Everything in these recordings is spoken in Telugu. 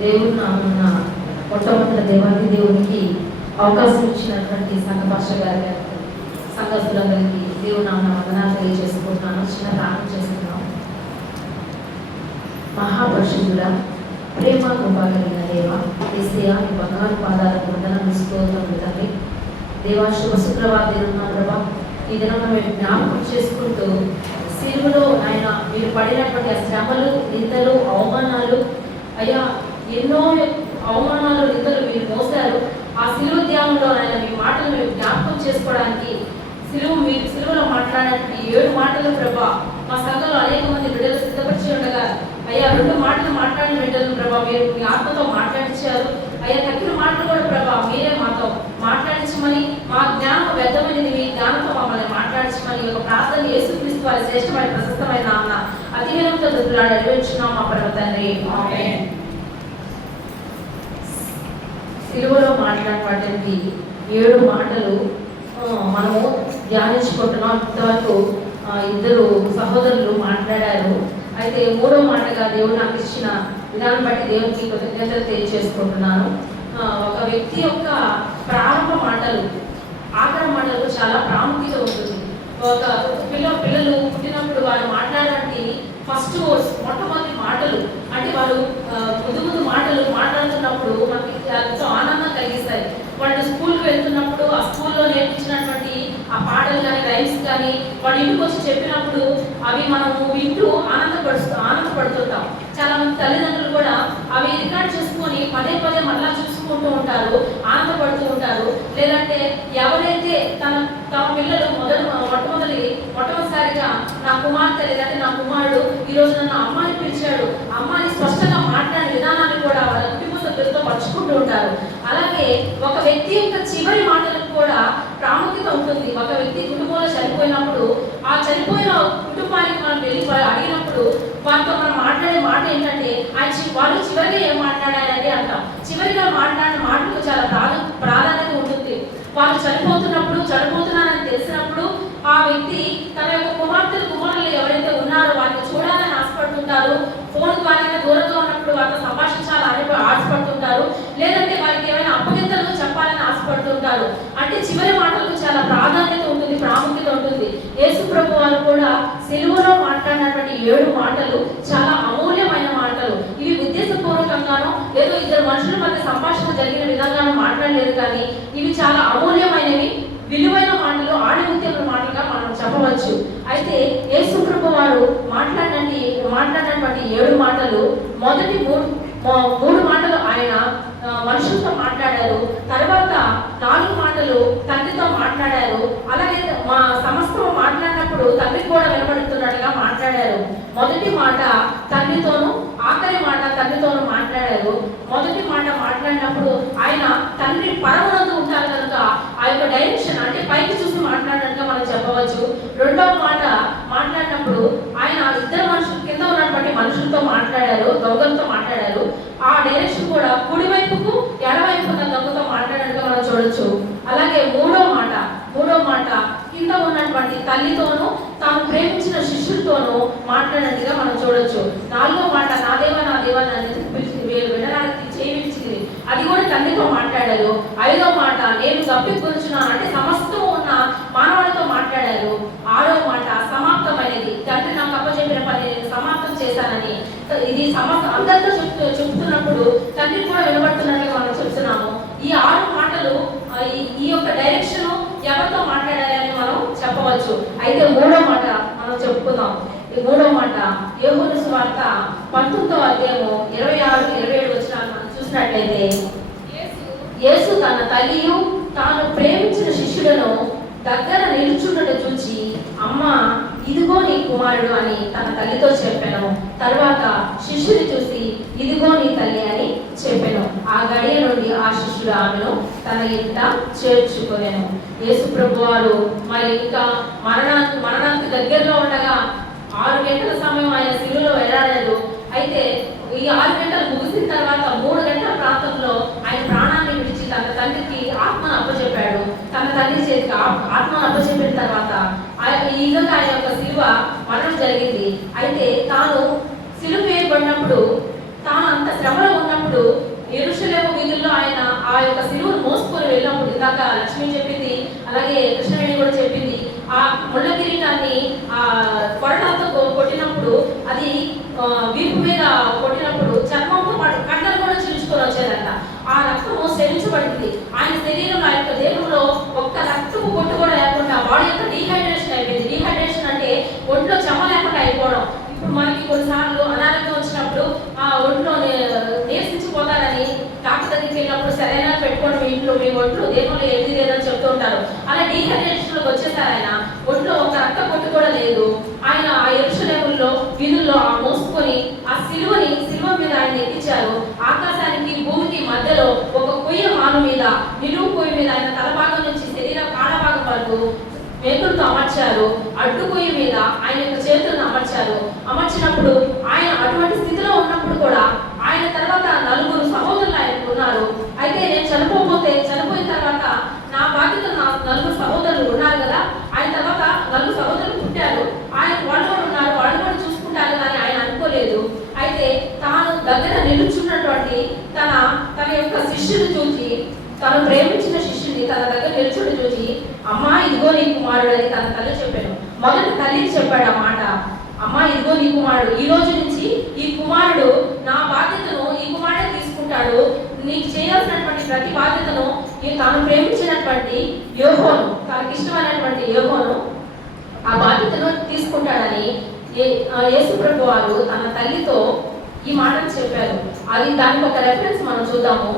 దేవుడు నామన్న మొట్టమొదటి దేవాది దేవునికి అవకాశం ఇచ్చినటువంటి సంఘ భాష గారి సంఘస్థులందరికీ దేవుడు నామన్న వందనాలు తెలియజేసుకుంటున్నాను. చిన్న ప్రార్థన చేస్తున్నాం. మహాపరిశుద్ధుడా, ప్రేమ కృప కలిగిన దేవ యేసయ్యా, మీ బంగారు పాదాలకు వందనాలు స్తోత్రములు తండ్రి. దేవా, శుభ శుక్రవారం దినం ప్రభా, ఈ దినం మేము జ్ఞాపకం చేసుకుంటూ సిలువలో ఆయన మీరు పడినటువంటి ఆ శ్రమలు, నిందలు, అవమానాలు, అయ్యా ఎన్నో అవమానాలు, నిందలు మీరు మోసారు. ఆ సిలువ ధ్యానంలో ఆయన మీ మాటలు మీరు జ్ఞాపకం చేసుకోవడానికి మీరు సిలువలో మాట్లాడినటువంటి 7 మాటలు ప్రభా, మా సంఘంలో అనేక మంది బిడ్డలు సిద్ధపరిచి ఉండగా అయ్యా 2 మాటలు మాట్లాడిన బిడ్డలు ప్రభా మీరు మీ ఆత్మతో మాట్లాడించారు. అయ్యా తక్కిన మాటలు కూడా ప్రభా మీరే మాతో మాట్లాడించమని, మా జ్ఞానం వ్యర్థమైనది మీ జ్ఞానంతో మమ్మల్ని మాట్లాడించమని ఒక ప్రార్థన యేసుక్రీస్తు వారి శ్రేష్టమైన ప్రశస్తమైన నామమున అతి వినయంతో నెరవేర్చున్నాం మా పరమ తండ్రి. ఆమేన్. సిలువలో మాట్లాడినటువంటి 7 మాటలు మనము ధ్యానించుకుంటున్నాం. ఇంతవరకు 2 సహోదరులు మాట్లాడారు. అయితే 3వ మాటగా దేవుడు నాకు ఇచ్చిన విధానం బట్టి దేవునికి కృతజ్ఞతలు తెలియజేసుకుంటున్నాను. ఒక వ్యక్తి యొక్క ప్రారంభ మాటలు, ఆఖరి మాటలు చాలా ప్రాముఖ్యత ఉంటుంది. ఒక పిల్లలు పుట్టినప్పుడు వాళ్ళు మాట్లాడడానికి ఫస్ట్ వర్డ్స్, మొట్టమొదటి మాటలు అంటే వాళ్ళు ముందు మాటలు మాట్లాడుతున్నప్పుడు మనకి ఎంతో ఆనందం కలిగిస్తాయి. వాళ్ళు స్కూల్కి వెళ్తున్నప్పుడు ఆ స్కూల్లో నేర్పించినటువంటి ఆ పాటలు కానీ రైమ్స్ కానీ వాళ్ళు ఇంటికి వచ్చి చెప్పినప్పుడు అవి మనము వింటూ ఆనందపడుతుంటాం. చాలా మంది తల్లిదండ్రులు కూడా అవి రికార్డ్ చేసుకొని పదే పదే మళ్ళా చూసుకుంటూ ఉంటారు, ఆనందపడుతూ ఉంటారు. లేదంటే ఎవరైతే తమ పిల్లలు మొట్టమొదటిసారిగా నా కుమార్తె లేదంటే నా కుమారుడు ఈరోజు నన్ను అమ్మాని పిలిచాడు, అమ్మాని స్పష్టంగా మాట్లాడే విధానాన్ని కూడా వాళ్ళ కుటుంబ సభ్యులతో పంచుకుంటూ ఉంటారు. అలాగే ఒక వ్యక్తి యొక్క చివరి మాటలకు కూడా ప్రాముఖ్యత ఉంటుంది. ఒక వ్యక్తి కుటుంబంలో చనిపోయినప్పుడు ఆ చనిపోయిన కుటుంబానికి మనం వెళ్ళి అడిగినప్పుడు వారితో మనం మాట్లాడే మాట ఏంటంటే వాళ్ళు చివరిగా ఏం మాట్లాడారంటే అంటాం. చివరిగా మాట్లాడిన మాటలకు చాలా ప్రాధాన్యత ఉంటుంది. వాళ్ళు చనిపోతున్నారని తెలిసినప్పుడు ఆ వ్యక్తి తన యొక్క కుమారులు ఎవరైతే ఉన్నారో వారిని చూడాలని ఆశపడుతుంటారు. ఫోన్ ద్వారా దూరంగా ఉన్నప్పుడు వారితో సంభాషించాలని ఆశపడుతుంటారు. లేదంటే వారికి ఏమైనా అప్పగింతలు చెప్పాలని ఆశపడుతుంటారు. అంటే చివరి మాటలకు చాలా ప్రాధాన్యత ఉంటుంది, ప్రాముఖ్యత ఉంటుంది. యేసు ప్రభు వారు కూడా సిలువలో మాట్లాడినటువంటి 7 మాటలు చాలా అమూల్యమైన మాటలు. ఇవి ఉద్దేశపూర్వకంగానో ఏదో 2 మనుషుల మధ్య సంభాషణ జరిగిన విధంగానో మాట్లాడలేదు, కానీ ఇవి చాలా అమూల్యమైనవి, విలువైన మాటలు, ఆణిముత్యమైన మాటలుగా మనం చెప్పవచ్చు. అయితే యేసు ప్రభు వారు మాట్లాడినటువంటి 7 మాటలు, మొదటి 3 మాటలు ఆయన మనుషులతో మాట్లాడారు. తర్వాత 4 మాటలు తండ్రితో మాట్లాడారు. అలాగే మా సమస్తం మాట్లాడినప్పుడు తండ్రికి కూడా వినబడుతున్నట్టుగా మాట్లాడారు. మొదటి మాట తండ్రితోనూ, ఆఖరి మాట తండ్రితోనూ మాట్లాడారు. మొదటి మాట మాట్లాడినప్పుడు ఆయన తండ్రి పరమనందు ఉంటారు కనుక ఆ యొక్క డైరెక్షన్ అంటే పైకి చూసి మాట్లాడినట్టుగా మనం చెప్పవచ్చు. రెండవ మాట మాట్లాడినప్పుడు ఆయన 2 మనుషులు కింద ఉన్నటువంటి మనుషులతో మాట్లాడారు, దొంగలతో మాట్లాడారు. ఆ డైరెక్షన్ కూడా కుడివైపుకు ఎడవైపు ఉన్న దొంగతో మాట్లాడినట్టుగా మనం చూడొచ్చు. అలాగే మూడో మాట కింద ఉన్నటువంటి తల్లితోనూ తాను ప్రేమించిన శిష్యులతోనూ మాట్లాడినట్టుగా మనం చూడొచ్చు. 4వ మాట నా దేవా నన్ను వినడానికి చేయించింది, అది కూడా తండ్రితో మాట్లాడారు. 5వ మాట నేను తప్పికొంచున్నాను అంటే సమస్తం ఉన్న మానవులతో మాట్లాడారు. 6వ మాట సమాప్తమైనది, తండ్రి నాకు అప్పచెప్పిన పని నేను సమాప్తం చేశానని ఇది అందరితో చెప్తున్నప్పుడు తండ్రికి కూడా వినబడుతున్నట్టుగా మనం చెప్తున్నాము. ఈ 6 మాటలు ఈ యొక్క డైరెక్షన్ ఎవరితో మాట్లాడాలని మనం చెప్పవచ్చు. అయితే 3వ మాట మనం చెప్పుకుందాం. ఈ 3వ మాట యోహాను సువార్త 19వ అధ్యాయము 26-27 వచనాలు మనం చూసినట్లయితే, యేసు తన తల్లియు తాను ప్రేమించిన శిష్యులను దగ్గర నిలుచుండట చూచి, అమ్మా ఇదిగో నీ కుమారుడు అని తన తల్లితో చెప్పాను. తర్వాత శిష్యుని చూసి ఇదిగో నీ తల్లి అని చెప్పాను. ఆ గడియ నుండి ఆ శిష్యుడు ఆమెను తన ఇంట చేర్చుకొనెను. యేసు ప్రభు వారు మరి ఇంకా మరణానికి దగ్గరలో ఉండగా 6 గంటల సమయం ఆయన సిలువలో వేలాడారు. అయితే ఈ 6 గంటలు ముగిసిన తర్వాత 3 గంటల ప్రాంతంలో ఆయన ప్రాణాన్ని విడిచి తన తండ్రికి ఆత్మను అప్పచెప్పాడు. తన తండ్రి చేతికి ఆత్మను అప్పచెప్పిన తర్వాత ఈ విధంగా ఆయన యొక్క సిలువ మరణం జరిగింది. అయితే తాను సిలువ వేయబడినప్పుడు తాను అంత శ్రమలో ఉన్నప్పుడు ఆయన ఆ యొక్క సిలువను మోసుకొని వెళ్ళినప్పుడు, ఇందాక లక్ష్మి చెప్పింది, అలాగే కృష్ణవేణి కూడా చెప్పింది, ఆ ముళ్ళ కిరీటాన్ని ఆ కొరడాలతో కొట్టినప్పుడు, అది వీపు మీద కొట్టినప్పుడు చర్మంతో పాటు కండలు కూడా చీల్చుకొని వచ్చేదంట. ఆ రక్తము సెలించబడింది. ఆయన శరీరంలో, ఆ యొక్క దేహంలో ఒక్క రక్తపు పొట్టు కూడా లేకుండా బాడీ యొక్క డీహైడ్రేషన్ అయిపోయింది. డీహైడ్రేషన్ అంటే ఒంట్లో చెమ్మ లేకుండా అయిపోవడం. ఇప్పుడు మనకి కొన్నిసార్లు అనారోగ్యం వచ్చినప్పుడు ఆ ఒంట్లో నీరసించిపోతారని డాక్టర్ దగ్గరికి వెళ్ళినప్పుడు సరైన పెట్టుకోండి మీ ఇంట్లో, మీ ఒంట్లో దేహంలో ఏది లేదని చెప్తూ ఉంటారు. అలా డీహైడ్రేషన్లోకి వచ్చేసారు ఆయన. ఒంట్లో ఒక రక్త పొట్టు కూడా లేదు. ఆయన ఆ యెరూషలేములో వీధుల్లో ఆ మోసుకొని ఆ సిలువ మీద ఆయన ఎక్కించారు. ఆకాశానికి భూమికి మధ్యలో ఒక కొయ్య మాను మీద, నిలువు కొయ్య మీద ఆయన తలభాగం నుంచి శరీర కాడభాగం వరకు మేకులతో అమర్చారు. అడ్డు కొయ్య మీద ఆయన యొక్క చేతులను అమర్చారు. అమర్చినప్పుడు ఆయన అటువంటి స్థితిలో ఉన్నప్పుడు కూడా ఆయన తర్వాత 4 సహోదరులు ఆయనకు ఉన్నారు. అయితే నేను చనిపోయిన తర్వాత నా బాధ్యత, నా 4 సహోదరులు ఉన్నారు కదా, ఆయన తర్వాత 4 సహోదరులు పుట్టారు, ఆయన వాళ్ళు కూడా ఉన్నారు, వాళ్ళు కూడా చూసుకుంటారు కానీ ఆయన అనుకోలేదు. అయితే తాను దగ్గర నిలుచున్నటువంటి తన యొక్క శిష్యుని చూసి, తను ప్రేమించిన శిష్యుని తన దగ్గర నిలుచుని చూసి, అమ్మా ఇదిగో నీ కుమారుడు అని తన తల్లి చెప్పాను. మొదట తల్లికి చెప్పాడు ఆ మాట, అమ్మా ఇదిగో నీ కుమారుడు, ఈ రోజు నుంచి ఈ కుమారుడు నా బాధ్యతను ఈ కుమారుడే తీసుకుంటాడు. నీకు చేయాల్సినటువంటి ప్రతి బాధ్యతను తాను ప్రేమించినటువంటి యోహోను, తనకి ఇష్టమైనటువంటి యోహోను ఆ బాధ్యతను తీసుకుంటాడని యేసు ప్రభు వారు తన తల్లితో ఈ మాటలు చెప్పారు. అది దానికి ఒక రెఫరెన్స్ మనం చూద్దాము.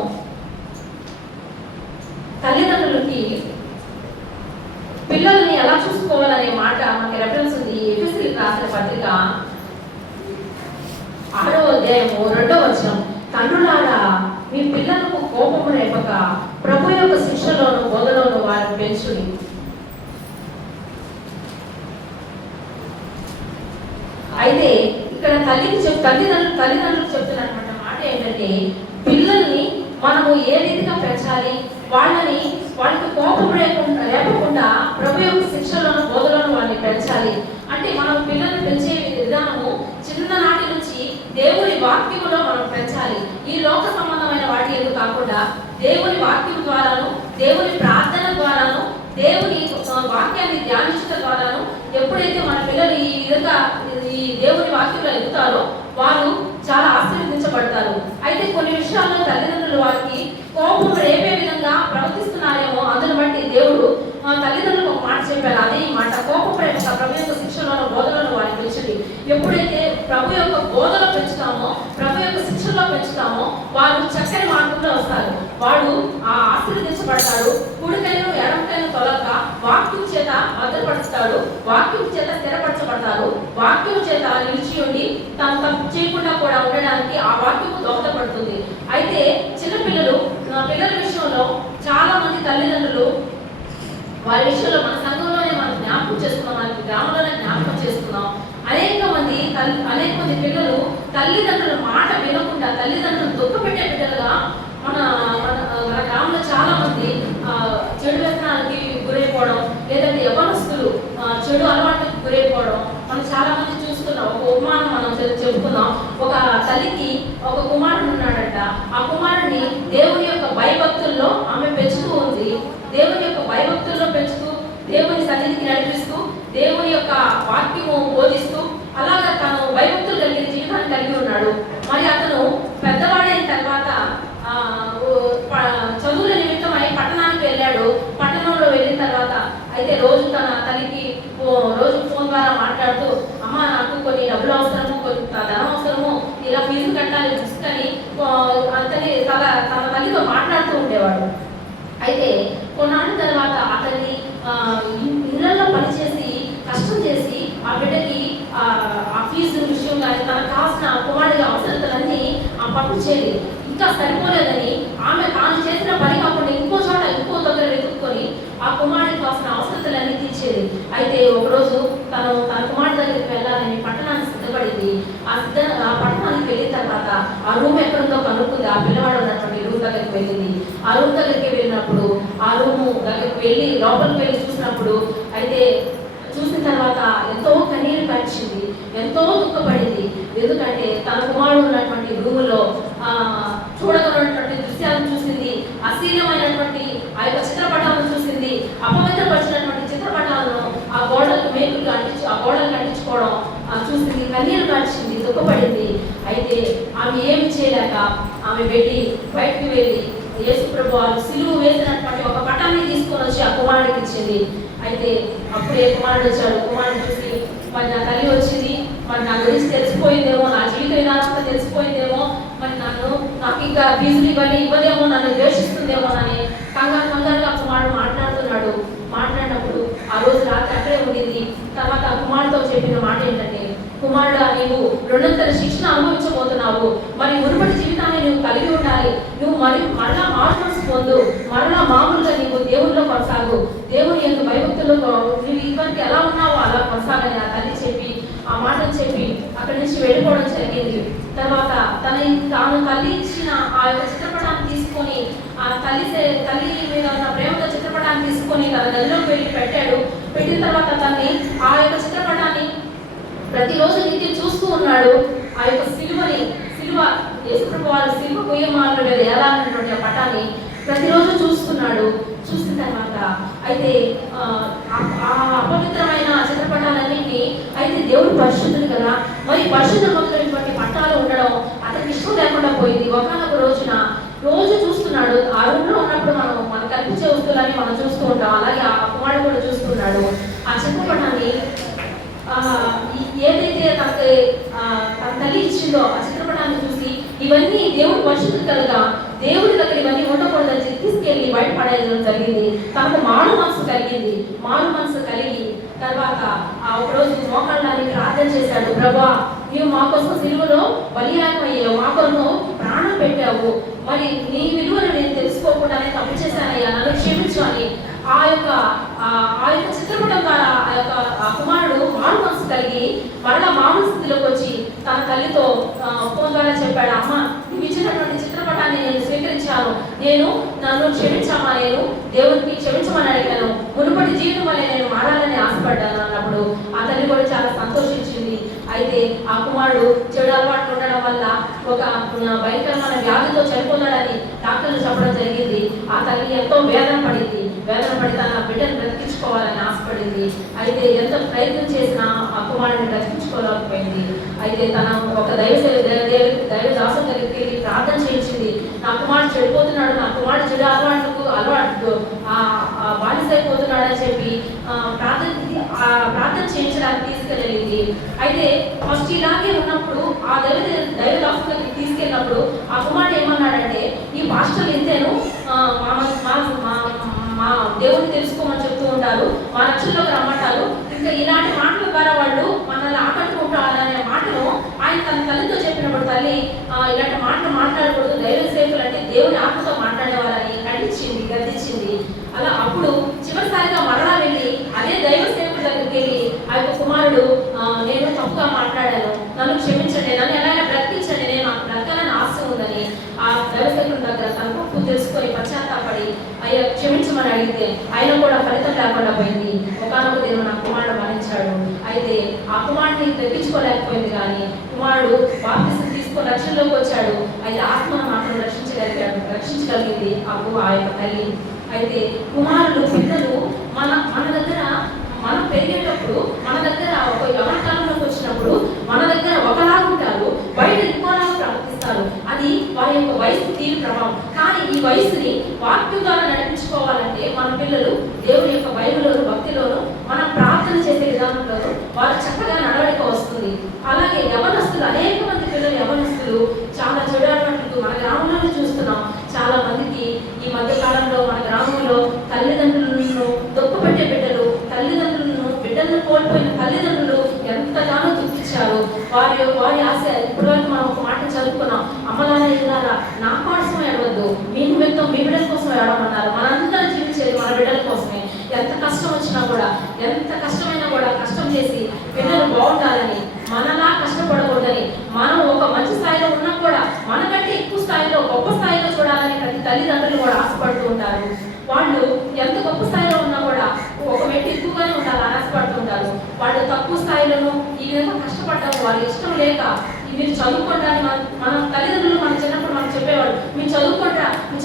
తల్లిదండ్రులకి పిల్లల్ని ఎలా చూసుకోవాలనే మాట మనకి రెఫరెన్స్ ఉంది. ఎఫెసీయులకు రాసిన పత్రిక 6వ అధ్యాయము 2వ వచనం, తండ్రులారా మీ పిల్లలకు కోపము రేపక ప్రభు యొక్క శిక్షలోను బోధలోను వారిని పెంచుడి. అయితే ఇక్కడ తల్లిదండ్రులకు చెప్తున్నటువంటి మాట ఏంటంటే, పిల్లల్ని మనము ఏ రీతిగా పెంచాలి, వాళ్ళకి కోపం రేపకుండా ప్రభు యొక్క శిక్షలోను బోధలోను వాళ్ళని పెంచాలి. అంటే మనం పిల్లల్ని పెంచే విధానము చిన్ననాటి నుంచి దేవుని వాక్యములో మనం పెంచాలి. ఈ లోక సంబంధమైన వాటి ఎందుకు కాకుండా దేవుని వాక్యం ద్వారాను, దేవుని ప్రార్థన ద్వారాను, దేవుని వాక్యాన్ని ధ్యానించడం ద్వారాను ఎప్పుడైతే మన పిల్లలు ఈ విధంగా ఈ దేవుని వాక్యంలో ఎదుగుతారో వారు చాలా ఆశీర్వదించబడతారు. అయితే కొన్ని విషయాల్లో తల్లిదండ్రులు వారికి కోపం రేపే విధంగా ప్రవర్తిస్తున్నారేమో, అందును బట్టి దేవుడు తల్లిదండ్రులకు ఒక మాట చెప్పారు. అదే ఈ మాట, కోపం రేపక ప్రభు యొక్క శిక్షలోను బోధనలో వారిని పెంచండి. ఎప్పుడైతే ప్రభు యొక్క బోధలో పెంచుతామో, ప్రభు యొక్క శిక్షలో పెంచుతామో వారు చక్కని మార్గంలో వస్తారు. వాడు ఆశీర్వదించబడతాడు. కుడికైనా ఎడమకైనా తొలక వాక్యం చేత భద్రపరుస్తాడు, వాక్యం చేత స్థిరపరచబడతారు, వాక్యం చేత నిలిచి ఉండి తను తప్పు చేయకుండా కూడా ఉండడానికి ఆ వాక్యము దోహదపడుతుంది. అయితే పిల్లల విషయంలో చాలా మంది తల్లిదండ్రులు వారి విషయంలో మన సంఘంలోనే మనం జ్ఞాపకం చేసుకున్నాం, మన గ్రామంలోనే జ్ఞాపకం చేసుకున్నాం. అనేక మంది పిల్లలు తల్లిదండ్రుల మాట వినకుండా తల్లిదండ్రులు దుఃఖపెట్టే బిడ్డలుగా మన గ్రామంలో చాలా మంది చెడు వ్యసనాలకి గురైపోవడం, లేదంటే యవ్వనస్తులు చెడు అలవాట్లకు గురైపోవడం మనం చాలా మంది చూస్తున్నాం. ఒక ఉపమానం మనం చెప్పుకున్నాం. ఒక తల్లికి ఒక కుమారుడు ఉన్నాడంట. ఆ కుమారుడిని దేవుని యొక్క భయభక్తుల్లో ఆమె పెంచుతూ ఉంది. దేవుని యొక్క భయభక్తుల్లో పెంచుతూ, దేవుని సన్నిధికి నడిపిస్తూ, దేవుని యొక్క వాక్యము బోధిస్తూ, అలాగా తను భయభక్తులు కలిగిన జీవితాన్ని కలిగి ఉన్నాడు. మరి అతను పెద్దవాడైన తర్వాత చదువుల నిమిత్తమై పట్టణానికి వెళ్ళాడు. పట్టణంలో వెళ్ళిన తర్వాత అయితే రోజు తన తల్లికి రోజు ఫోన్ ద్వారా మాట్లాడుతూ, అమ్మ నాకు కొన్ని డబ్బులు అవసరము, కొన్ని ధనం అవసరము, ఇలా ఫీజు కట్టాలి చూసుకొని తన తల్లితో మాట్లాడుతూ ఉండేవాడు. అయితే కొన్నాళ్ళ తర్వాత అతన్ని ఇళ్లలో పనిచేసి కష్టం చేసి ఆ బిడ్డకి ఆ ఫీజు విషయం కానీ తనకు కావాల్సిన కుమారుడి అవసరతలన్నీ పట్టుచేది. ఇంకా సరిపోలేదని ఆమె తాను చేసిన పని కాకుండా ఇంకో దగ్గర వెతుక్కొని ఆ కుమారుడికి కావాల్సిన అవసరతలన్నీ తీర్చేది. అయితే ఒకరోజు తన కుమారుడి దగ్గరికి వెళ్ళాలని పట్టణానికి సిద్ధపడింది. ఆ పట్టణానికి వెళ్ళిన తర్వాత ఆ రూమ్ ఎక్కడుందో కనుక్కుంది. ఆ పిల్లవాడు ఉన్నటువంటి రూమ్ దగ్గరికి వెళ్ళింది. ఆ రూమ్ దగ్గరికి వెళ్ళినప్పుడు ఆ రూము దగ్గరికి వెళ్ళి లోపలికి వెళ్ళి చూసినప్పుడు అయితే చూసిన తర్వాత ఎంతో కన్నీరు పరిచింది, ఎంతో దుఃఖపడింది. ఎందుకంటే తన కుమారుడు ఉన్నటువంటి రూములో చూడగలటువంటి దృశ్యాలను చూసింది. ఆమె వెళ్ళి బయటకు వెళ్ళి యేసు ప్రభు వారు సిలువ వేసినటువంటి ఒక పటాన్ని తీసుకొని వచ్చి ఆ కుమారుడికి ఇచ్చింది. అయితే అప్పుడే కుమారుడు వచ్చాడు. కుమారుడు చూసి మరి నా తల్లి వచ్చింది, మరి నా గురించి తెలిసిపోయిందేమో, నా జీవిత విధానంతో తెలిసిపోయిందేమో, మరి నాకు ఇంకా ఫీజులు ఇవ్వదేమో, నన్ను ద్వేషిస్తుందేమో అని కంగారుగా కుమారుడు మాట్లాడుతున్నాడు. మాట్లాడినప్పుడు ఆ రోజు రాత్రి అక్కడే ఉండింది. తర్వాత ఆ కుమారుడితో చెప్పిన మాట ఏంటంటే, కుమారుడా, నీవు రెండంతల శిక్షణ అనుభవించబోతున్నావు. మరి మునుపటి జీవితాన్ని నువ్వు కలిగి ఉండాలి. నువ్వు మరలా మార్పు పొందు, మరలా మామూలుగా నీవు దేవుడిలో కొనసాగు, దేవుని యొక్క భయభక్తుల్లో నువ్వు ఇవన్నీ ఎలా ఉన్నావో అలా కొనసాగని ఆ తల్లి చెప్పి ఆ మాటను చెప్పి అక్కడి నుంచి వెళ్ళిపోవడం జరిగింది. తర్వాత తాను తల్లి ఇచ్చిన ఆ యొక్క చిత్రపటాన్ని తీసుకొని ఆ తల్లి మీద ఉన్న ప్రేమతో చిత్రపటాన్ని తీసుకొని తన గదిలోకి వెళ్ళి పెట్టాడు. పెట్టిన తర్వాత తన్ని ఆ యొక్క చిత్రపటాన్ని ప్రతిరోజు నిత్యం చూస్తూ ఉన్నాడు. ఆ యొక్క సిలువ యేసుప్రభు వారు సిలువ కొయ్యమాల మీద ఎలా అన్నటువంటి ఆ పటాన్ని ప్రతిరోజు చూస్తున్నాడు. చూసిన తర్వాత అయితే అపవిత్రమైన చిత్రపటాలన్నింటినీ అయితే దేవుడు పరిశుద్ధుడు కదా, మరి పరిశుద్ధమైనటువంటి పట్టాలు ఉండడం అతనికి ఇష్టం లేకుండా పోయింది. ఒకనొక రోజున రోజు చూస్తున్నాడు. ఆ రూమ్లో ఉన్నప్పుడు మనకు కనిపించే వస్తువులని మనం చూస్తూ ఉంటాం. అలాగే ఆ కుమారుడు కూడా చూస్తున్నాడు. ఆ చిత్రపటాన్ని ఏదైతే తన తల్లి ఇచ్చిందో ఆ చిత్రపటాన్ని చూసి ఇవన్నీ దేవుడు పరిశుద్ధుడు కలగా దేవుడి దగ్గర ఇవన్నీ ఉండకూడదని తీసుకెళ్ళి బయటపడేయడం జరిగింది. తనకు మారు మనసు కలిగి తర్వాత ఒకరోజు మోకాళ్ళని ప్రార్థన చేశాడు. ప్రభా, నీవు మా కోసం సిలువలో బలియాగమయ్యావు, మా కొరకు ప్రాణం పెట్టావు, మరి నీ విలువను నేను తెలుసుకోకుండానే తప్పు చేశానయ్యా, నన్ను క్షమించు అని ఆ యొక్క చిత్రపటం ద్వారా ఆ యొక్క కుమారుడు మారు మనసు కలిగి మరలా మామూలు స్థితిలోకి వచ్చి తన తల్లితో ఫోన్ ద్వారా చెప్పాడు, అమ్మ, నువ్వు ఇచ్చినటువంటి చిత్రపటాన్ని నేను స్వీకరించాను, నన్ను క్షమించామా, నేను దేవుడికి క్షమించమని అడిగాను, మునుపటి జీవితం వల్ల నేను మారాలని ఆశపడ్డాను అన్నప్పుడు ఆ తల్లి కూడా చాలా సంతోషించింది. అయితే ఆ కుమారుడు చెడు అలవాట్లు ఉండడం వల్ల ఒక భయంకరమైన వ్యాధితో చనిపోతాడని డాక్టర్లు చెప్పడం జరిగింది. ఆ తల్లి ఎంతో వేదన పడి తన బిడ్డను బ్రతికించుకోవాలని ఆశపడింది. అయితే ఎంత ప్రయత్నం చేసినా ఆ కుమారుడిని బ్రతికించుకోలేకపోయింది. అయితే తన ఒక దైవ దాసం దగ్గరికి వెళ్ళి ప్రార్థన చేయించింది. నా కుమారుడు చెడిపోతున్నాడు, నా కుమారుడు చెడు అలవాటు బానిసైపోతున్నాడు అని చెప్పి ప్రార్థన చేయించడానికి తీసుకెళ్ళింది. అయితే ఫస్ట్ ఇలాగే ఉన్నప్పుడు ఆ దైవ దాసం దగ్గరికి తీసుకెళ్ళినప్పుడు ఆ కుమారుడు ఏమన్నాడంటే, ఈ పాస్టర్లు ఇంతేను, మా దేవుడిని తెలుసుకోమని చెప్తూ ఉంటారు, మా రక్షణలోకి రమ్మంటారు, ఇంకా ఇలాంటి మాటల ద్వారా వాళ్ళు మనల్ని ఆకట్టుకుంటారనే మాటను ఆయన తన తల్లితో చెప్పినప్పుడు తల్లి ఇలాంటి మాటలు మాట్లాడకూడదు, దైవ సేవకులు అంటే దేవుని ఆత్మతో మాట్లాడేవారని గద్దించింది. అలా అప్పుడు చివరిసారిగా మరలా వెళ్ళి అదే దైవ సేవకుల దగ్గరికి వెళ్ళి ఆ యొక్క కుమారుడు, నేను తప్పుగా మాట్లాడాను, నన్ను క్షమించండి, నన్ను ఎలా బ్రతికించండి, నేను నాకు బ్రతకాలని ఆశ ఉందని ఆ దైవ సేవకుల దగ్గర తన తప్పు తెలుసుకొని పశ్చాత్తాపడి అయ్యా క్షమించమని అడిగితే ఆయన కూడా ఫలితం లేకుండా పోయింది. ఒకనొక దినం నా కుమారుడు మరణించాడు. అయితే ఆ కుమారుడిని తెప్పించుకోలేకపోయింది, కానీ కుమారుడు బాప్తిసం తీసుకొని రక్షణలోకి వచ్చాడు. అయితే ఆత్మను మాత్రం రక్షించగలిగింది ఆ యొక్క తల్లి. అయితే కుమారులు పిల్లలు మన దగ్గర మనం పెరిగేటప్పుడు మన దగ్గర ఒక యవనకాలంలోకి వచ్చినప్పుడు మన దగ్గర ఒకలాగా ఉంటారు, బయట ఇంకోలాగా ప్రవర్తిస్తారు. అది వారి యొక్క వయసు తీరు ప్రభావం. కానీ ఈ వయసుని వాక్యం ద్వారా నడిపించుకోవాలంటే మన పిల్లలు దేవుని యొక్క బైబిల్లోను భక్తిలోను మనం ప్రార్థన చేసే విధానంలోనూ వారు చక్కగా నడవడిక వస్తుంది. అలాగే యవనస్తులు, అనేక మంది పిల్లలు యవనస్తులు చాలా చెడు మన గ్రామంలోనే చూస్తున్నాం. చాలా మందికి ఈ మధ్య కాలంలో మన గ్రామంలో తల్లిదండ్రులను దొక్కుపెట్టే బిడ్డలను కోల్పోయిన తల్లిదండ్రులు ఎంతగానో దుఃఖించారు. వారి ఆశ ఇప్పటివరకు మనం ఒక మాట చదువుకున్నాం, అమ్మలారా ఎదురారా నా కోసం ఏడవద్దు, మీ నిమిత్తం మీ బిడ్డల కోసం ఏడవమన్నారు. మనందరం జీవించేది మన బిడ్డల కోసమే. ఎంత కష్టం వచ్చినా కూడా, ఎంత కష్టమైనా కూడా కష్టం చేసి పిల్లలు బాగుండాలని, మనలా కష్టపడకూడదని, మనం ఒక మంచి స్థాయిలో ఉన్నా కూడా మనకంటే ఎక్కువ స్థాయిలో గొప్ప స్థాయిలో చూడాలని ప్రతి తల్లిదండ్రులు కూడా ఆశపడుతూ ఉంటారు. వాళ్ళు ఎంత గొప్ప స్థాయిలో ఉన్నా కూడా ఒక మెట్టు ఎక్కువగానే ఉండాలని ఆశపడుతుంటారు. వాళ్ళు తక్కువ స్థాయిలోనూ ఈ విధంగా కష్టపడ్డాము వాళ్ళ ఇష్టం లేక మీరు చదువుకోవడానికి మన తల్లిదండ్రులు మన చిన్నప్పుడు మనకు చెప్పేవాడు, మీరు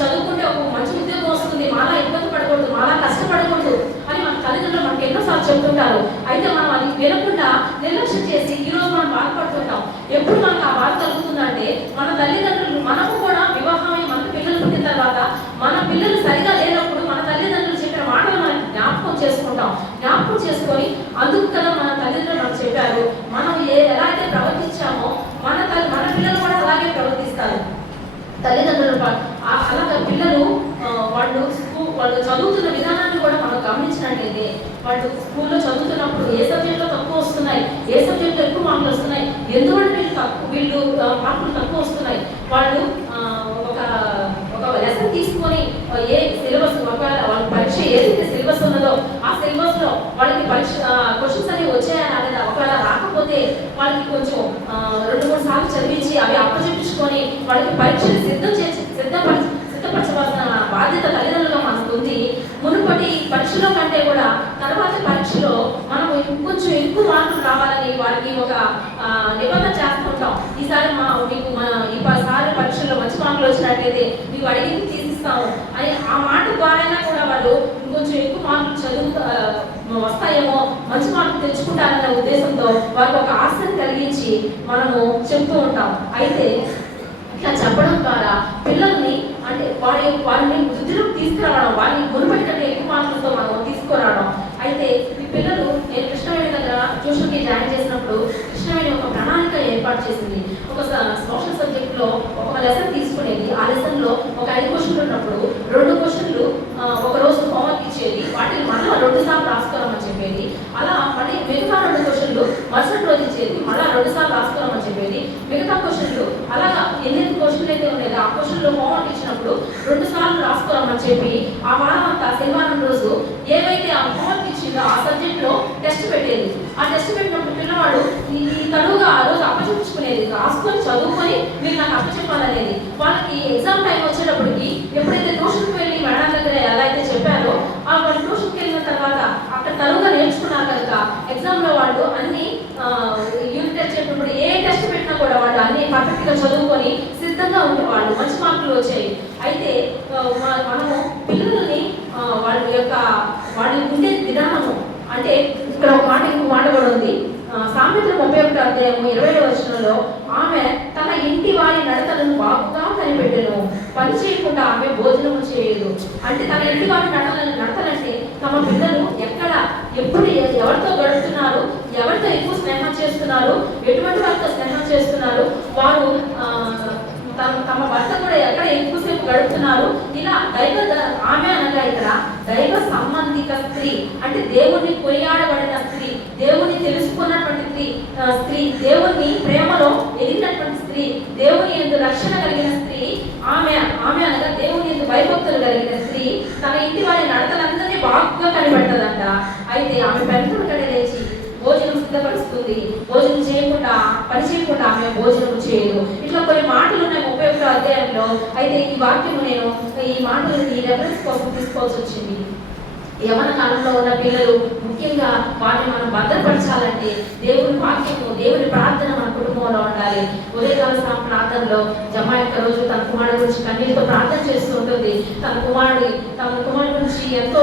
చదువుకుంటే ఒక మంచి ఉద్యోగం వస్తుంది, మాలా ఇబ్బంది పడకూడదు, మాలా కష్టపడకూడదు అని మన తల్లిదండ్రులు మనకు ఎన్నోసార్లు చెప్తుంటారు. అయితే మనం అది వినకుండా నిర్లక్ష్యం చేసి ఈరోజు మనం బాధపడుతుంటాం. ఎప్పుడు మనకు ఆ బాధ కలుగుతుందంటే మన తల్లిదండ్రులు మనకు కూడా చేసుకొని అందుకు కదా మన తల్లిదండ్రులు మనకు చెప్పారు. మనం ఎలా అయితే ప్రవర్తించామో మన పిల్లలు కూడా అలాగే ప్రవర్తిస్తారు. తల్లిదండ్రులు అలాగే పిల్లలు వాళ్ళు చదువుతున్న విధానాన్ని కూడా మనం గమనించినట్లయితే, వాళ్ళు స్కూల్లో చదువుతున్నప్పుడు ఏ సబ్జెక్ట్లో తక్కువ వస్తున్నాయి, ఏ సబ్జెక్ట్లో ఎక్కువ మార్కులు వస్తున్నాయి, ఎందుకంటే వీళ్ళు మార్కులు తక్కువ వస్తున్నాయి. వాళ్ళు ఒక లెసన్ తీసుకొని ఏ సిలబస్ ఒకవేళ వాళ్ళ పరీక్ష ఏదైతే సిలబస్ ఉన్నదో ఆ సిలబస్లో వాళ్ళకి క్వశ్చన్స్ అనేవి వచ్చాయా లేదా, ఒకవేళ రాకపోతే వాళ్ళకి కొంచెం 2-3 సార్లు చదివించి అవి అప్పచెప్పించుకొని వాళ్ళకి పరీక్షలు సిద్ధపరచవలసిన బాధ్యత తల్లిదండ్రులుగా మనకు ఉంది. మునుపటి పరీక్షలో కంటే కూడా తర్వాత పరీక్షలో మనం ఇంకొంచెం ఎక్కువ మార్కులు రావాలని వారికి ఒక నిబంధన చేస్తుంటాం. ఈసారి ఈసారి పరీక్షల్లో మంచి మార్కులు వచ్చినట్లయితే మీకు అడిగింది తీసిస్తాము అని ఆ మాట ద్వారా కూడా వాళ్ళు ఇంకొంచెం ఎక్కువ మార్కులు వస్తాయేమో, మంచి మార్కులు తెచ్చుకుంటారనే ఉద్దేశంతో వారికి ఒక ఆశను కలిగించి మనము చెప్తూ ఉంటాం. అయితే ఇట్లా చెప్పడం ద్వారా పిల్లల్ని అంటే వారిని వృద్ధిలోకి తీసుకురావడం, వారిని మునుపటి కంటే ఎక్కువ మార్కులతో మనం తీసుకురావడం. అయితే ఈ పిల్లలు నేను కృష్ణవేణి దగ్గర ట్యూషన్కి జాయిన్ చేసినప్పుడు కృష్ణవేణి ఒక ప్రణాళిక ఏర్పాటు చేసింది. ఒక సోషల్ సబ్జెక్ట్లో ఒక లెసన్ తీసుకునేది. ఆ లెసన్లో ఒక 5 క్వశ్చన్లు ఉన్నప్పుడు 2 క్వశ్చన్లు ఒక రోజు హోంవర్క్ ఇచ్చేది, వాటిని మళ్ళీ 2 సార్లు రాసుకోవాలని చెప్పేది. అలా మళ్ళీ మిగతా 2 క్వశ్చన్లు మరుసటి రోజు ఇచ్చేది, మళ్ళీ 2 సార్లు రాసుకోవాలని చెప్పేది. మిగతా క్వశ్చన్లు అలాగా ఎన్ని క్వశ్చన్లు అయితే ఉండేది ఆ క్వశ్చన్లు హోంవర్క్ ఇచ్చినప్పుడు 2 సార్లు రాసుకోవాలని చెప్పి ఆ వారం అంతా శనివారం రోజు ఏవైతే ఆ హోంవర్క్ ఇచ్చిందో ఆ సబ్జెక్ట్లో టెస్ట్ పెట్టేది. ఆ టెస్ట్ పెట్టినప్పుడు పిల్లవాడు ఈ తడుగా ఆ రోజు అప్పచెప్పుకునేది, రాసుకొని చదువుకొని మీరు నాకు అప్పచెప్పాలనేది. వాళ్ళకి ఎగ్జామ్ టైం వచ్చేటప్పటికి ఎప్పుడైతే ట్యూషన్కి వెళ్ళి మేడం దగ్గర ఎలా అయితే చెప్పారో వాళ్ళు ట్యూషన్కి వెళ్ళిన తర్వాత అక్కడ తరువుగా నేర్చుకున్నారు కనుక ఎగ్జామ్లో వాళ్ళు అన్ని యూనిట్ టెస్ట్ చెప్పినప్పుడు ఏ టెస్ట్ పెట్టినా కూడా వాళ్ళు అన్ని పర్ఫెక్ట్గా చదువుకొని సిద్ధంగా ఉండేవాళ్ళు, మంచి మార్కులు వచ్చాయి. అయితే మనము పిల్లల్ని వాళ్ళు ఉండే విధానము అంటే ఇక్కడ ఒక మాట ఇంకో మాట కూడా ఉంది. సామెతలు 31వ అధ్యాయము 20వ వచనంలో ఆమె తన ఇంటి వారి నడతలను బాగుగా కనిపెట్టెను, పని చేయకుండా ఆమె భోజనము చేయదు. అంటే తన ఇంటి వారి నడతలంటే తమ పిల్లలు ఎక్కడ ఎప్పుడు ఎవరితో గడుపుతున్నారు, ఎవరితో ఎక్కువ స్నేహం చేస్తున్నారు, ఎటువంటి వారితో స్నేహం చేస్తున్నారు, వారు తమ భర్త కూడా ఎక్కడ ఎక్కువసేపు గడుపుతున్నారు. ఇలా ఆమె అనగా ఇక్కడ దైవ సంబంధిక స్త్రీ అంటే దేవుణ్ణి కొనియాడబడిన స్త్రీ, దేవుని తెలుసుకున్నటువంటి స్త్రీ, దేవుని ప్రేమలో ఎదిగినటువంటి స్త్రీ, దేవుని యందు రక్షణ కలిగిన స్త్రీ ఆమె అనగా దేవుని యందు భయభక్తులు కలిగిన స్త్రీ తన ఇంటి వారి నడతలందరినీ బాగా కనిపెట్టదంట. అయితే ఆమె పెంపుడు కడ లేచి భోజనం సిద్ధపరుస్తుంది, భోజనం చేయకుండా పని చేయకుండా ఆమె భోజనం చేయదు. ఇట్లా కొన్ని మాటలు ఉన్నాయి 31వ అధ్యాయంలో. అయితే ఈ వాక్యము నేను ఈ మాటలు ఈ రెఫరెన్స్ కోసం తీసుకోవాల్సి వచ్చింది. యవన కాలంలో ఉన్న పిల్లలు ముఖ్యంగా వాటిని మనం భద్రపరచాలంటే దేవుని వాక్యము, దేవుని ప్రార్థన మన కుటుంబంలో ఉండాలి. ఉదయకాల ప్రార్థనలో జమాయక్క రోజు తన కుమారుడు గురించి కన్నీటితో ప్రార్థన చేస్తూ ఉంటుంది. తన కుమారుడు గురించి ఎంతో